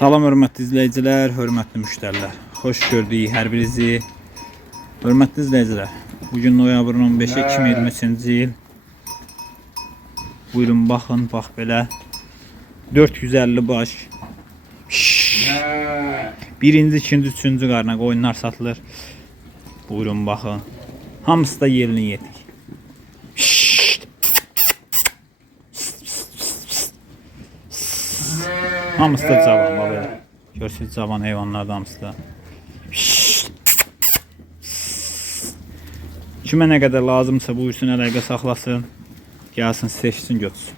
Salam hörmətli izləyicilər, hörmətli müştərilər. Xoş gördük hər birinizi. Hörmətli izləyicilər, bu gün noyabrın 15-i 2023-cü il. Buyurun baxın, bax belə 450 baş. Birinci, ikinci, üçüncü qarına qoyunlar satılır. Buyurun baxın. Hamısı da yerini yedik. Hamısı da cavan bax belə. Görürsüz cavan heyvanlar da hamısı da. Kimə nə qədər lazımsa buyursun əlaqə saxlasın. Gəlsin seçsin götürsün.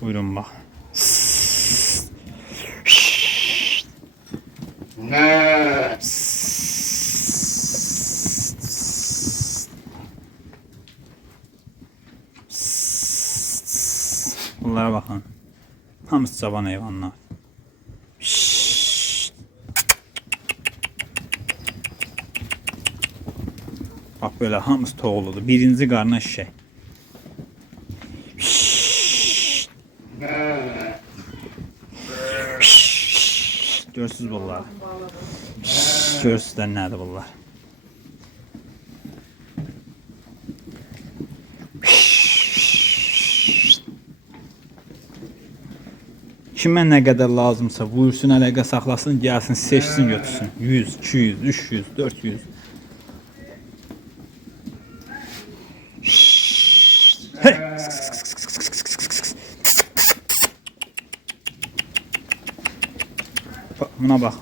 Buyurun bax. Bunlara bakın. Hamısı cavan heyvanlar. Bak böyle hamısı toğuludur. Birinci qarna şişək. Görsüz bunlar. Görsüzlər nədir bunlar. Kimə nə qədər lazımsa buyursun əlaqə saxlasın, gəlsin, seçsin, götürsün. 100, 200, 300, 400. Hey! Bak, Buna baxın.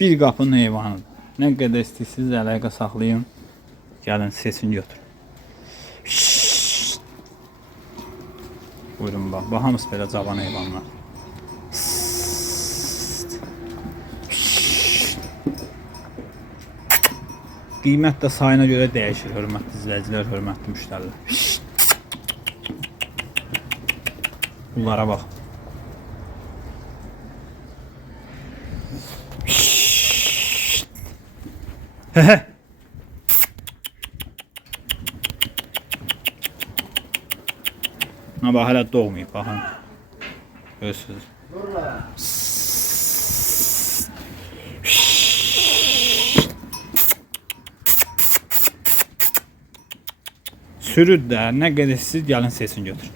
Bir qapının heyvanıdır. Nə qədər istəyirsiniz əlaqə saxlayın. Gəlin, seçin, götürün. Buyurun bax. Bax hamısı belə cavan heyvanlar. Qiymət də sayına görə dəyişir, hörmətli izləyicilər, hörmətli müştərilər. Bunlara bax. He he. Ha bak hala doğmayıp bakın. Görüyorsunuz. Sürüd də nə qədər siz gəlin sesin götür.